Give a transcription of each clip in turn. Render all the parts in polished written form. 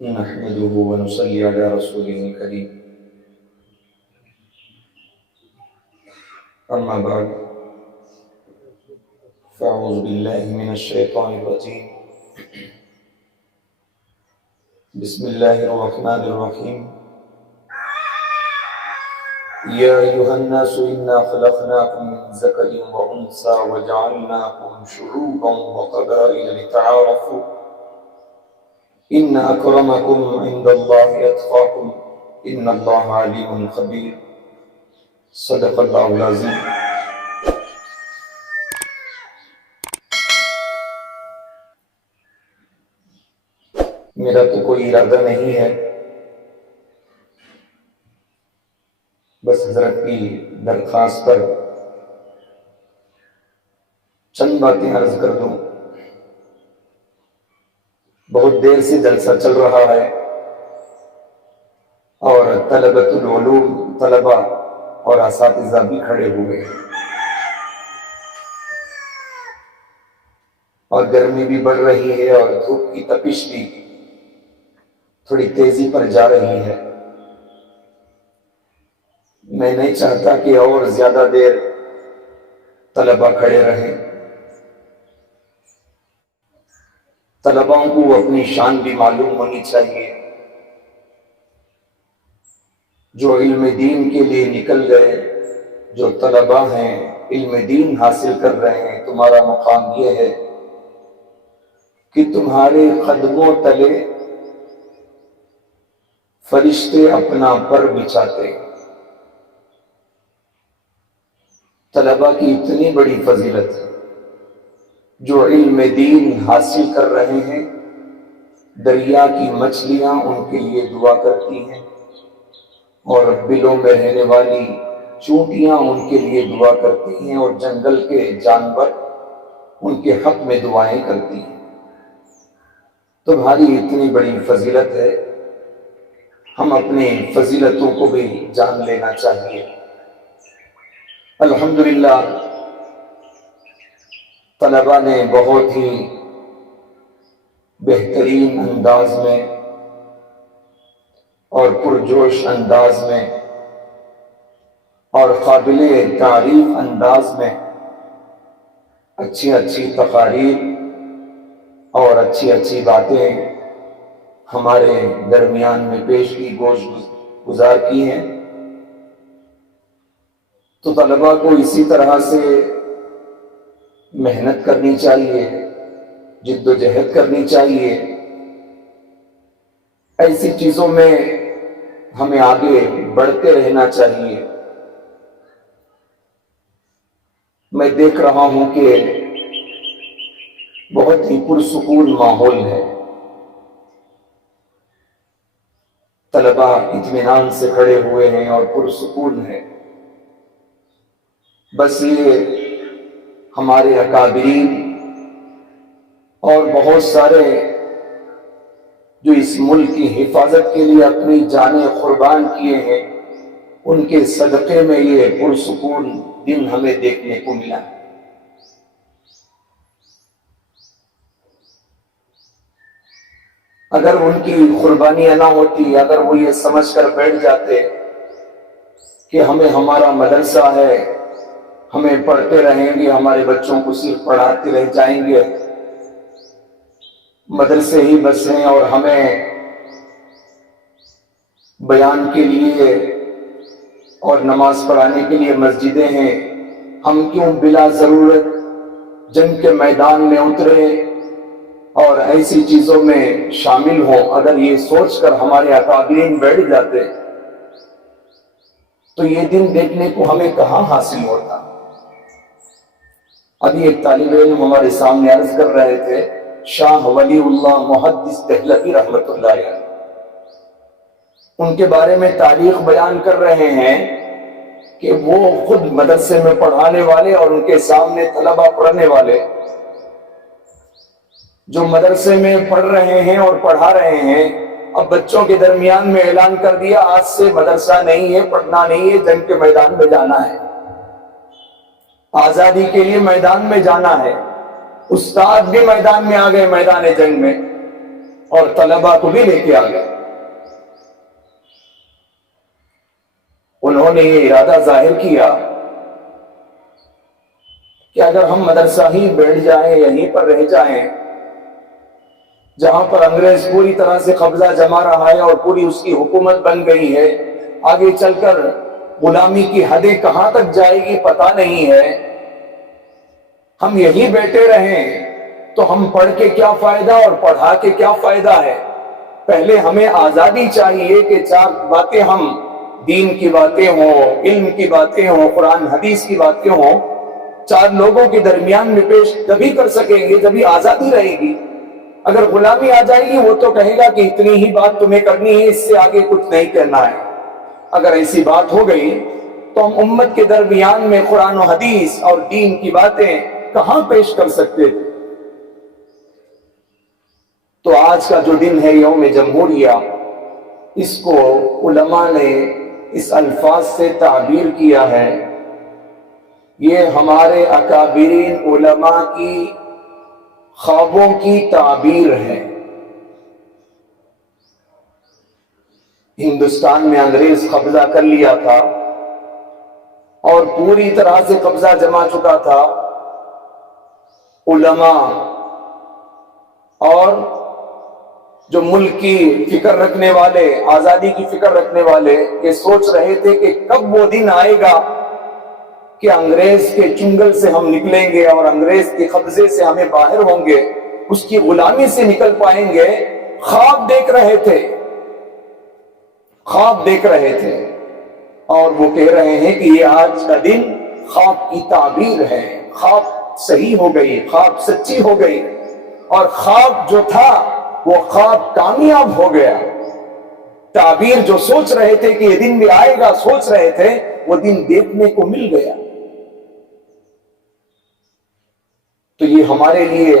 نحمده ونصلي على رسوله الكريم أما بعد فأعوذ بالله من الشيطان الرجيم بسم الله الرحمن الرحيم يا أيها الناس إنا خلقناكم من ذكر وأنثى وجعلناكم شعوبا وقبائل لتعارفوا إن أكرمكم عند الله أتقاكم إن الله عليم خبير صدق اللہ العظیم۔ میرا تو کوئی ارادہ نہیں ہے، بس حضرت کی درخواست پر چند باتیں عرض کر دوں۔ بہت دیر سے جلسہ چل رہا ہے اور طلبۃ العلوم طلبہ اور اساتذہ بھی کھڑے ہوئے ہیں، اور گرمی بھی بڑھ رہی ہے اور دھوپ کی تپش بھی تھوڑی تیزی پر جا رہی ہے۔ میں نہیں چاہتا کہ اور زیادہ دیر طلبہ کھڑے رہیں۔ طلباؤں کو اپنی شان بھی معلوم ہونی چاہیے۔ جو علم دین کے لیے نکل گئے، جو طلباء ہیں علم دین حاصل کر رہے ہیں، تمہارا مقام یہ ہے کہ تمہارے قدموں تلے فرشتے اپنا پر بچھاتے۔ طلباء کی اتنی بڑی فضیلت ہے، جو علم دین حاصل کر رہے ہیں، دریا کی مچھلیاں ان کے لیے دعا کرتی ہیں، اور بلوں میں رہنے والی چونٹیاں ان کے لیے دعا کرتی ہیں، اور جنگل کے جانور ان کے حق میں دعائیں کرتی ہیں۔ تمہاری اتنی بڑی فضیلت ہے، ہم اپنے فضیلتوں کو بھی جان لینا چاہیے۔ الحمدللہ طلباء نے بہت ہی بہترین انداز میں اور پرجوش انداز میں اور قابل تعریف انداز میں اچھی اچھی تقاریر اور اچھی اچھی باتیں ہمارے درمیان میں پیش کی گزار کی ہیں۔ تو طلباء کو اسی طرح سے محنت کرنی چاہیے، جد و جہد کرنی چاہیے۔ ایسی چیزوں میں ہمیں آگے بڑھتے رہنا چاہیے۔ میں دیکھ رہا ہوں کہ بہت ہی پرسکون ماحول ہے، طلباء اطمینان سے کھڑے ہوئے ہیں اور پرسکون ہے۔ بس یہ ہمارے اکابرین اور بہت سارے جو اس ملک کی حفاظت کے لیے اپنی جانیں قربان کیے ہیں، ان کے صدقے میں یہ پرسکون دن ہمیں دیکھنے کو ملا۔ اگر ان کی قربانیاں نہ ہوتی، اگر وہ یہ سمجھ کر بیٹھ جاتے کہ ہمیں ہمارا مدرسہ ہے، ہمیں پڑھتے رہیں گے، ہمارے بچوں کو صرف پڑھاتے رہ جائیں گے، مدرسے ہی بس ہیں، اور ہمیں بیان کے لیے اور نماز پڑھانے کے لیے مسجدیں ہیں، ہم کیوں بلا ضرورت جنگ کے میدان میں اترے اور ایسی چیزوں میں شامل ہوں۔ اگر یہ سوچ کر ہمارے اکابرین بیٹھ جاتے تو یہ دن دیکھنے کو ہمیں کہاں حاصل ہوتا۔ ابھی ایک طالب علم ہمارے سامنے عرض کر رہے تھے، شاہ ولی اللہ محدث دہلوی رحمۃ اللہ علیہ، ان کے بارے میں تاریخ بیان کر رہے ہیں کہ وہ خود مدرسے میں پڑھانے والے اور ان کے سامنے طلبہ پڑھنے والے، جو مدرسے میں پڑھ رہے ہیں اور پڑھا رہے ہیں، اب بچوں کے درمیان میں اعلان کر دیا آج سے مدرسہ نہیں ہے، پڑھنا نہیں ہے، جنگ کے میدان میں جانا ہے، آزادی کے لیے میدان میں جانا ہے۔ استاد بھی میدان میں آ گئے، میدان جنگ میں۔ اور طلبا کو بھی لے کے آ گئے. انہوں نے یہ ارادہ ظاہر کیا کہ اگر ہم مدرسہ ہی بیٹھ جائیں، یہیں پر رہ جائیں جہاں پر انگریز پوری طرح سے قبضہ جما رہا ہے اور پوری اس کی حکومت بن گئی ہے، آگے چل کر غلامی کی حدیں کہاں تک جائے گی پتہ نہیں ہے، ہم یہی بیٹھے رہیں تو ہم پڑھ کے کیا فائدہ اور پڑھا کے کیا فائدہ ہے. پہلے ہمیں آزادی چاہیے کہ چار باتیں ہم، دین کی باتیں ہوں، علم کی باتیں ہوں، قرآن حدیث کی باتیں ہوں، چار لوگوں کے درمیان میں پیش تبھی کر سکیں گے جبھی آزادی رہے گی. اگر غلامی آ جائے گی وہ تو کہے گا کہ اتنی ہی بات تمہیں کرنی ہے، اس سے آگے کچھ نہیں کرنا ہے. اگر ایسی بات ہو گئی تو ہم امت کے درمیان میں قرآن و حدیث اور دین کی باتیں کہاں پیش کر سکتے تھے. تو آج کا جو دن ہے یوم جمہوریہ، اس کو علماء نے اس الفاظ سے تعبیر کیا ہے، یہ ہمارے اکابرین علماء کی خوابوں کی تعبیر ہے. ہندوستان میں انگریز قبضہ کر لیا تھا اور پوری طرح سے قبضہ جما چکا تھا. علماء اور جو ملک کی فکر رکھنے والے، آزادی کی فکر رکھنے والے، یہ سوچ رہے تھے کہ کب وہ دن آئے گا کہ انگریز کے چنگل سے ہم نکلیں گے اور انگریز کے قبضے سے ہمیں باہر ہوں گے، اس کی غلامی سے نکل پائیں گے. خواب دیکھ رہے تھے، خواب دیکھ رہے تھے، اور وہ کہہ رہے ہیں کہ یہ آج کا دن خواب کی تعبیر ہے. خواب صحیح ہو گئی، خواب سچی ہو گئی، اور خواب جو تھا وہ خواب کامیاب ہو گیا. تعبیر جو سوچ رہے تھے کہ یہ دن بھی آئے گا، سوچ رہے تھے، وہ دن دیکھنے کو مل گیا. تو یہ ہمارے لیے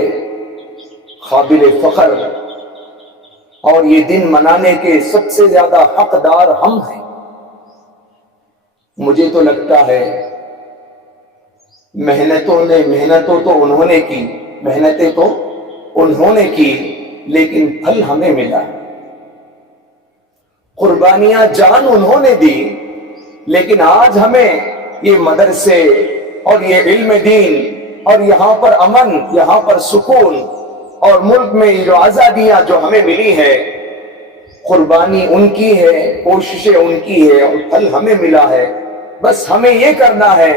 قابل فخر، اور یہ دن منانے کے سب سے زیادہ حقدار ہم ہیں. مجھے تو لگتا ہے محنتوں تو انہوں نے کی، محنتیں تو انہوں نے کی، لیکن پھل ہمیں ملا. قربانیاں جان انہوں نے دی، لیکن آج ہمیں یہ مدرسے اور یہ علم دین اور یہاں پر امن، یہاں پر سکون، اور ملک میں جو آزادیاں جو ہمیں ملی ہے، قربانی ان کی ہے، کوششیں ان کی ہے، اور پھل ہمیں ملا ہے. بس ہمیں یہ کرنا ہے،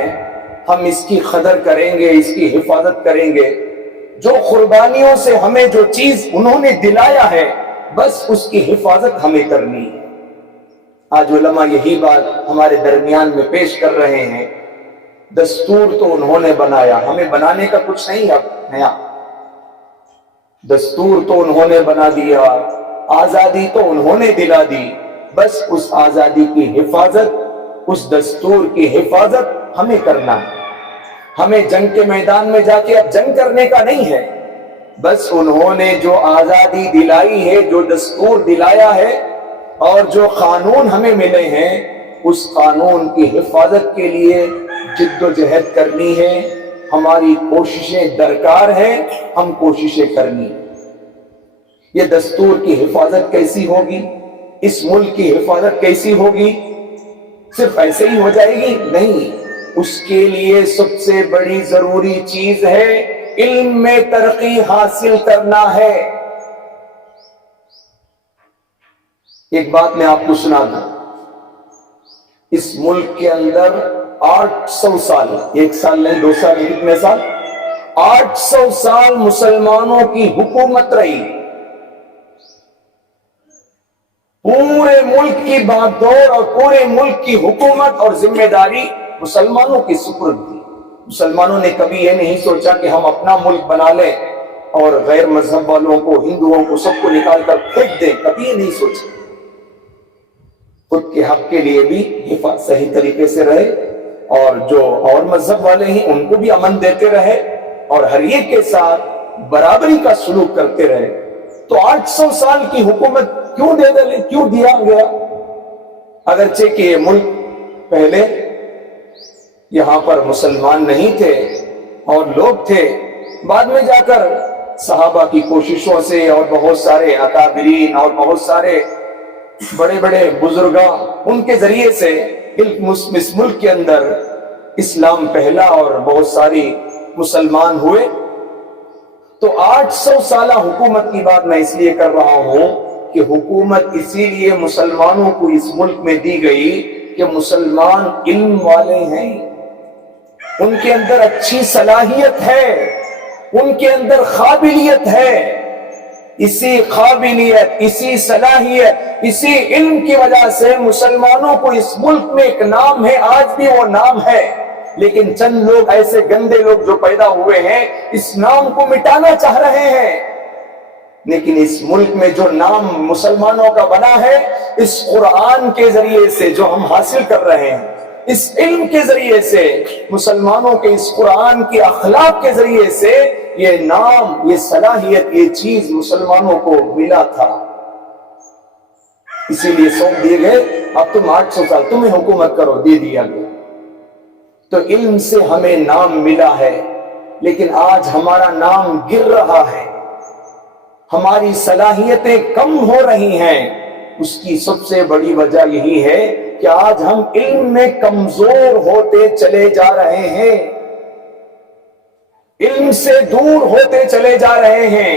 ہم اس کی قدر کریں گے، اس کی حفاظت کریں گے. جو قربانیوں سے ہمیں جو چیز انہوں نے دلایا ہے، بس اس کی حفاظت ہمیں کرنی ہے. آج علماء یہی بات ہمارے درمیان میں پیش کر رہے ہیں. دستور تو انہوں نے بنایا، ہمیں بنانے کا کچھ نہیں ہے. دستور تو انہوں نے بنا دیا، آزادی تو انہوں نے دلا دی، بس اس آزادی کی حفاظت، اس دستور کی حفاظت ہمیں کرنا ہے. ہمیں جنگ کے میدان میں جا کے اب جنگ کرنے کا نہیں ہے، بس انہوں نے جو آزادی دلائی ہے، جو دستور دلایا ہے، اور جو قانون ہمیں ملے ہیں، اس قانون کی حفاظت کے لیے جد و جہد کرنی ہے. ہماری کوششیں درکار ہیں، ہم کوششیں کرنی. یہ دستور کی حفاظت کیسی ہوگی؟ اس ملک کی حفاظت کیسی ہوگی؟ صرف ایسے ہی ہو جائے گی؟ نہیں. اس کے لیے سب سے بڑی ضروری چیز ہے علم میں ترقی حاصل کرنا ہے. ایک بات میں آپ کو سنا دوں، اس ملک کے اندر 800 سال، ایک سال نہیں، 2 سال نہیں، کتنے سال؟ 800 سال مسلمانوں کی حکومت رہی. پورے ملک کی بات دور اور پورے ملک کی حکومت اور ذمہ داری مسلمانوں کی سپرد تھی. مسلمانوں نے کبھی یہ نہیں سوچا کہ ہم اپنا ملک بنا لیں اور غیر مذہب والوں کو، ہندوؤں کو، سب کو نکال کر پھینک دیں. کبھی یہ نہیں سوچا. خود کے حق کے لیے بھی صحیح طریقے سے رہے، اور جو اور مذہب والے ہیں ان کو بھی امن دیتے رہے، اور ہر ایک کے ساتھ برابری کا سلوک کرتے رہے. تو 800 سال کی حکومت کیوں دیا گیا؟ اگرچہ کہ یہ ملک پہلے یہاں پر مسلمان نہیں تھے اور لوگ تھے، بعد میں جا کر صحابہ کی کوششوں سے اور بہت سارے اکابرین اور بہت سارے بڑے بڑے بزرگاں ان کے ذریعے سے اس ملک کے اندر اسلام پہلا اور بہت ساری مسلمان ہوئے. تو 800 سالہ حکومت کی بات میں اس لیے کر رہا ہوں کہ حکومت اسی لیے مسلمانوں کو اس ملک میں دی گئی کہ مسلمان علم والے ہیں، ان کے اندر اچھی صلاحیت ہے، ان کے اندر قابلیت ہے. اسی قابلیت، اسی صلاحیت، اسی علم کی وجہ سے مسلمانوں کو اس ملک میں ایک نام ہے، آج بھی وہ نام ہے. لیکن چند لوگ ایسے گندے لوگ جو پیدا ہوئے ہیں اس نام کو مٹانا چاہ رہے ہیں. لیکن اس ملک میں جو نام مسلمانوں کا بنا ہے اس قرآن کے ذریعے سے جو ہم حاصل کر رہے ہیں، اس علم کے ذریعے سے، مسلمانوں کے اس قرآن کی اخلاق کے ذریعے سے یہ نام، یہ صلاحیت، یہ چیز مسلمانوں کو ملا تھا. اسی لیے سونپ دیے گئے اب تم 800 سال تمہیں حکومت کرو، دے دیا گیا. تو علم سے ہمیں نام ملا ہے، لیکن آج ہمارا نام گر رہا ہے، ہماری صلاحیتیں کم ہو رہی ہیں. اس کی سب سے بڑی وجہ یہی ہے کہ آج ہم علم میں کمزور ہوتے چلے جا رہے ہیں، علم سے دور ہوتے چلے جا رہے ہیں.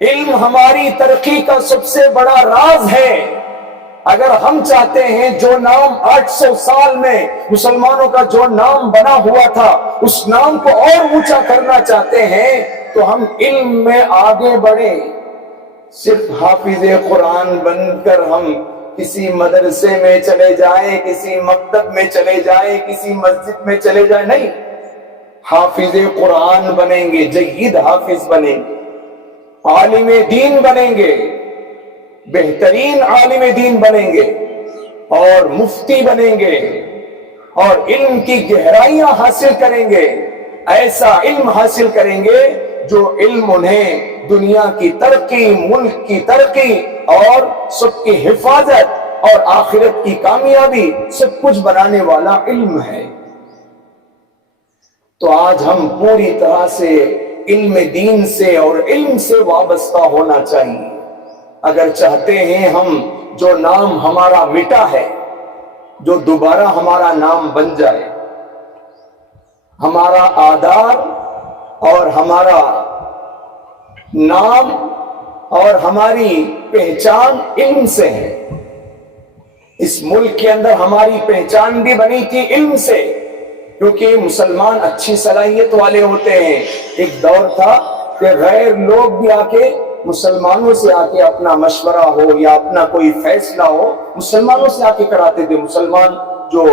علم ہماری ترقی کا سب سے بڑا راز ہے. اگر ہم چاہتے ہیں جو نام 800 سال میں مسلمانوں کا جو نام بنا ہوا تھا اس نام کو اور اونچا کرنا چاہتے ہیں تو ہم علم میں آگے بڑھیں. صرف حافظ قرآن بن کر ہم کسی مدرسے میں چلے جائیں، کسی مکتب میں چلے جائیں، کسی مسجد میں چلے جائیں، نہیں. حافظ قرآن بنیں گے، جید حافظ بنیں گے، عالم دین بنیں گے، بہترین عالم دین بنیں گے اور مفتی بنیں گے اور علم کی گہرائیاں حاصل کریں گے. ایسا علم حاصل کریں گے جو علم انہیں دنیا کی ترقی، ملک کی ترقی اور سب کی حفاظت اور آخرت کی کامیابی سب کچھ بنانے والا علم ہے. تو آج ہم پوری طرح سے علم دین سے اور علم سے وابستہ ہونا چاہیے. اگر چاہتے ہیں ہم جو نام ہمارا مٹا ہے جو دوبارہ ہمارا نام بن جائے، ہمارا آدار اور ہمارا نام اور ہماری پہچان علم سے ہے. اس ملک کے اندر ہماری پہچان بھی بنی تھی علم سے، کیونکہ مسلمان اچھی صلاحیت والے ہوتے ہیں. ایک دور تھا کہ غیر لوگ بھی آ کے مسلمانوں سے آ کے اپنا مشورہ ہو یا اپنا کوئی فیصلہ ہو مسلمانوں سے آ کے کراتے تھے. مسلمان جو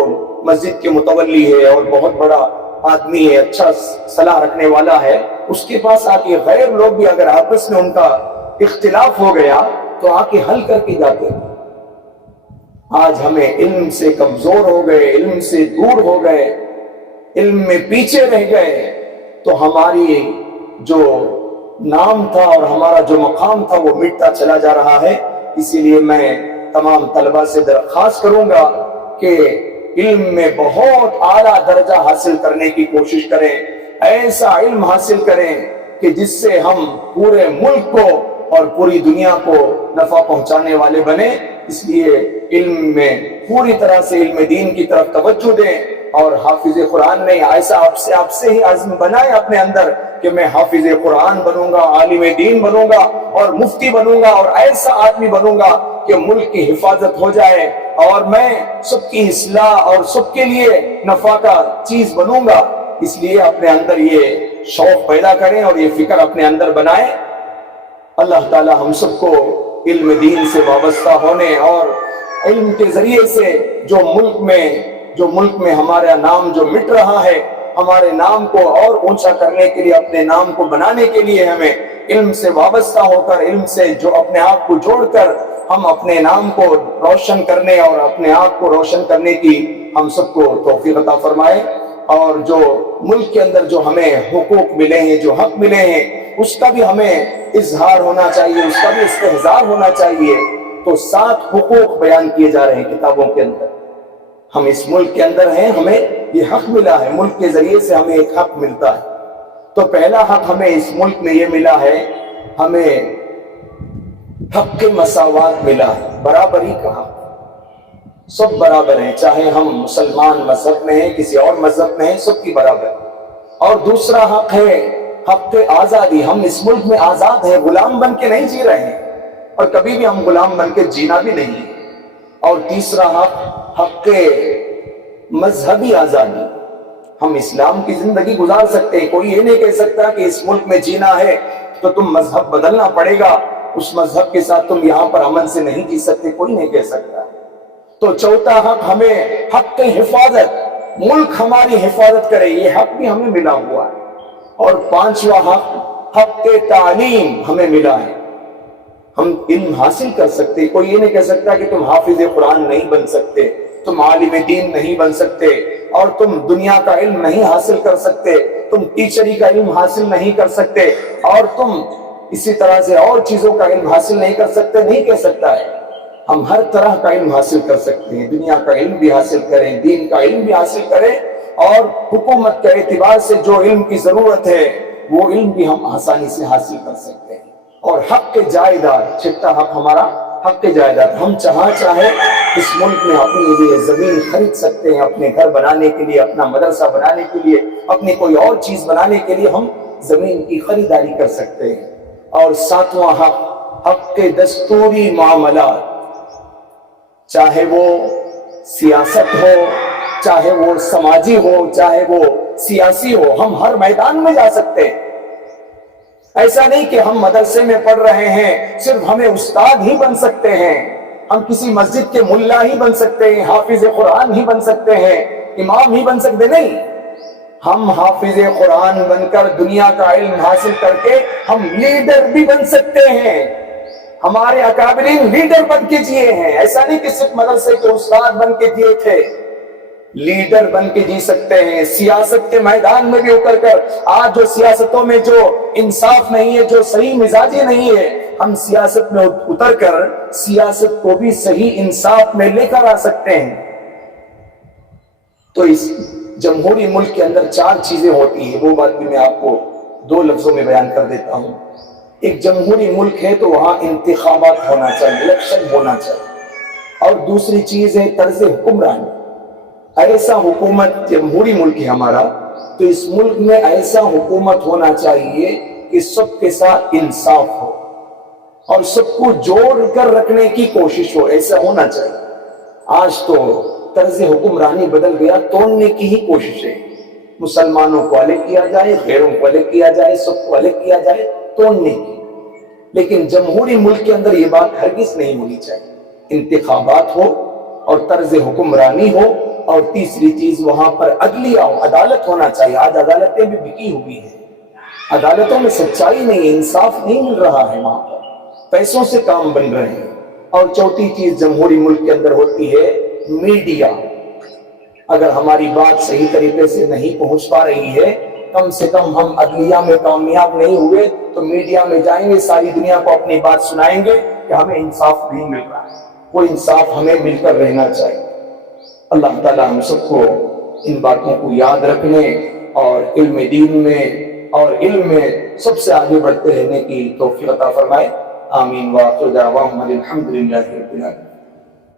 مسجد کے متولی ہے اور بہت بڑا آدمی ہے، اچھا صلاح رکھنے والا ہے، اس کے پاس آ کے غیر لوگ بھی اگر آپس میں ان کا اختلاف ہو گیا تو آ کے حل کر کے جاتے ہیں. آج ہمیں علم سے کمزور ہو گئے، علم سے دور ہو گئے، علم میں پیچھے رہ گئے، تو ہماری جو نام تھا اور ہمارا جو مقام تھا وہ مٹتا چلا جا رہا ہے. اسی لیے میں تمام طلبہ سے درخواست کروں گا کہ علم میں بہت اعلیٰ درجہ حاصل کرنے کی کوشش کریں، ایسا علم حاصل کریں کہ جس سے ہم پورے ملک کو اور پوری دنیا کو نفع پہنچانے والے بنیں. اس لیے علم میں پوری طرح سے علم دین کی طرف توجہ دیں اور حافظ قرآن نے ایسا آپ سے ہی عزم بنائے اپنے اندر کہ میں حافظ قرآن بنوں گا، عالم دین بنوں گا اور مفتی بنوں گا اور ایسا آدمی بنوں گا کہ ملک کی حفاظت ہو جائے اور میں سب کی اصلاح اور سب کے لیے نفع کا چیز بنوں گا. اس لیے اپنے اندر یہ شوق پیدا کریں اور یہ فکر اپنے اندر بنائیں. اللہ تعالی ہم سب کو علم دین سے وابستہ ہونے اور علم کے ذریعے سے جو ملک میں ہمارا نام جو مٹ رہا ہے، ہمارے نام کو اور اونچا کرنے کے لیے، اپنے نام کو بنانے کے لیے ہمیں علم سے وابستہ ہو کر، علم سے جو اپنے آپ کو جوڑ کر ہم اپنے نام کو روشن کرنے اور اپنے آپ کو روشن کرنے کی ہم سب کو توفیق عطا فرمائے. اور جو ملک کے اندر جو ہمیں حقوق ملے ہیں، جو حق ملے ہیں، اس کا بھی ہمیں اظہار ہونا چاہیے، اس کا بھی استحضار ہونا چاہیے. تو 7 حقوق بیان کیے جا رہے ہیں کتابوں کے اندر. ہم اس ملک کے اندر ہیں، ہمیں یہ حق ملا ہے، ملک کے ذریعے سے ہمیں ایک حق ملتا ہے. تو پہلا حق ہمیں اس ملک میں یہ ملا ہے، ہمیں حق کے مساوات ملا ہے، برابری کا حق، سب برابر ہیں، چاہے ہم مسلمان مذہب میں ہیں، کسی اور مذہب میں ہیں، سب کی برابر۔ اور دوسرا حق ہے حق آزادی، ہم اس ملک میں آزاد ہیں، غلام بن کے نہیں جی رہے ہیں، اور کبھی بھی ہم غلام بن کے جینا بھی نہیں۔ اور تیسرا حق مذہبی آزادی، ہم اسلام کی زندگی گزار سکتے ہیں، کوئی یہ نہیں کہہ سکتا کہ اس ملک میں جینا ہے تو تم مذہب بدلنا پڑے گا، اس مذہب کے ساتھ تم یہاں پر امن سے نہیں جی سکتے، کوئی نہیں کہہ سکتا۔ تو چوتھا حق ہمیں حق کی حفاظت، ملک ہماری حفاظت کرے، یہ حق بھی ہمیں ملا ہوا ہے۔ اور پانچواں حق تعلیم ہمیں ملا ہے، ہم علم حاصل کر سکتے، کوئی یہ نہیں کہہ سکتا کہ تم حافظ قرآن نہیں بن سکتے، تم عالم دین نہیں بن سکتے، اور تم دنیا کا علم نہیں حاصل کر سکتے، تم ٹیچری کا علم حاصل نہیں کر سکتے، اور تم اسی طرح سے اور چیزوں کا علم حاصل نہیں کر سکتے، نہیں کہہ سکتا ہے۔ ہم ہر طرح کا علم حاصل کر سکتے ہیں، دنیا کا علم بھی حاصل کریں، دین کا علم بھی حاصل کریں، اور حکومت کے اعتبار سے جو علم کی ضرورت ہے وہ علم بھی ہم آسانی سے حاصل کر سکتے ہیں۔ اور حق کے جائیداد، چھٹا حق ہمارا حق کے جائیداد، ہم چاہے اس ملک میں اپنے لیے زمین خرید سکتے ہیں، اپنے گھر بنانے کے لیے، اپنا مدرسہ بنانے کے لیے، اپنی کوئی اور چیز بنانے کے لیے ہم زمین کی خریداری کر سکتے ہیں۔ اور ساتواں حق کے دستوری معاملات، چاہے وہ سیاست ہو، چاہے وہ سماجی ہو، چاہے وہ سیاسی ہو، ہم ہر میدان میں جا سکتے ہیں۔ ایسا نہیں کہ ہم مدرسے میں پڑھ رہے ہیں صرف ہمیں استاد ہی بن سکتے ہیں، ہم کسی مسجد کے ملا ہی بن سکتے ہیں، حافظ قرآن ہی بن سکتے ہیں، امام ہی بن سکتے، نہیں، ہم حافظ قرآن بن کر دنیا کا علم حاصل کر کے ہم لیڈر بھی بن سکتے ہیں۔ ہمارے اکابرین لیڈر بن کے جیے ہیں، ایسا نہیں کہ صرف مدرسے کے استاد بن کے جیے تھے، لیڈر بن کے جی سکتے ہیں۔ سیاست کے میدان میں بھی اتر کر، آج جو سیاستوں میں جو انصاف نہیں ہے، جو صحیح مزاجی نہیں ہے، ہم سیاست میں اتر کر سیاست کو بھی صحیح انصاف میں لے کر آ سکتے ہیں۔ تو اس جمہوری ملک کے اندر 4 چیزیں ہوتی ہیں، وہ بات بھی میں آپ کو 2 لفظوں میں بیان کر دیتا ہوں۔ ایک جمہوری ملک ہے تو وہاں انتخابات ہونا چاہیے، الیکشن ہونا چاہیے، اور دوسری چیز ہے طرز حکمرانی۔ ایسا حکومت، جمہوری ملک ہے ہمارا، تو اس ملک میں ایسا حکومت ہونا چاہیے کہ سب کے ساتھ انصاف ہو اور سب کو جوڑ کر رکھنے کی کوشش ہو، ایسا ہونا چاہیے۔ آج تو طرز حکمرانی بدل گیا، توڑنے کی ہی کوشش ہے، مسلمانوں کو الگ کیا جائے، غیروں کو الگ کیا جائے، سب کو الگ کیا جائے، توڑنے کی۔ لیکن جمہوری ملک کے اندر یہ بات ہرگز نہیں ہونی چاہیے، انتخابات ہو اور طرز حکمرانی ہو، اور تیسری چیز وہاں پر عدلیہ ہو، عدالت ہونا چاہیے۔ آج عدالتیں بھی بکی ہوئی ہیں، عدالتوں میں سچائی نہیں ہے، انصاف نہیں مل رہا ہے، وہاں پر پیسوں سے کام بن رہے ہیں۔ اور چوتھی چیز جمہوری ملک کے اندر ہوتی ہے میڈیا۔ اگر ہماری بات صحیح طریقے سے نہیں پہنچ پا رہی ہے، کم سے کم ہم عدلیہ میں کامیاب نہیں ہوئے تو میڈیا میں جائیں گے، ساری دنیا کو اپنی بات سنائیں گے کہ ہمیں انصاف نہیں مل رہا ہے۔ وہ انصاف ہمیں مل کر رہنا چاہیے۔ اللہ تعالی ہم سب کو ان باتوں کو یاد رکھنے اور علم دین میں اور علم میں سب سے آگے بڑھتے رہنے کی توفیق عطا فرمائے۔ آمین۔ وآخر دعوانا الحمدللہ رب العالمین۔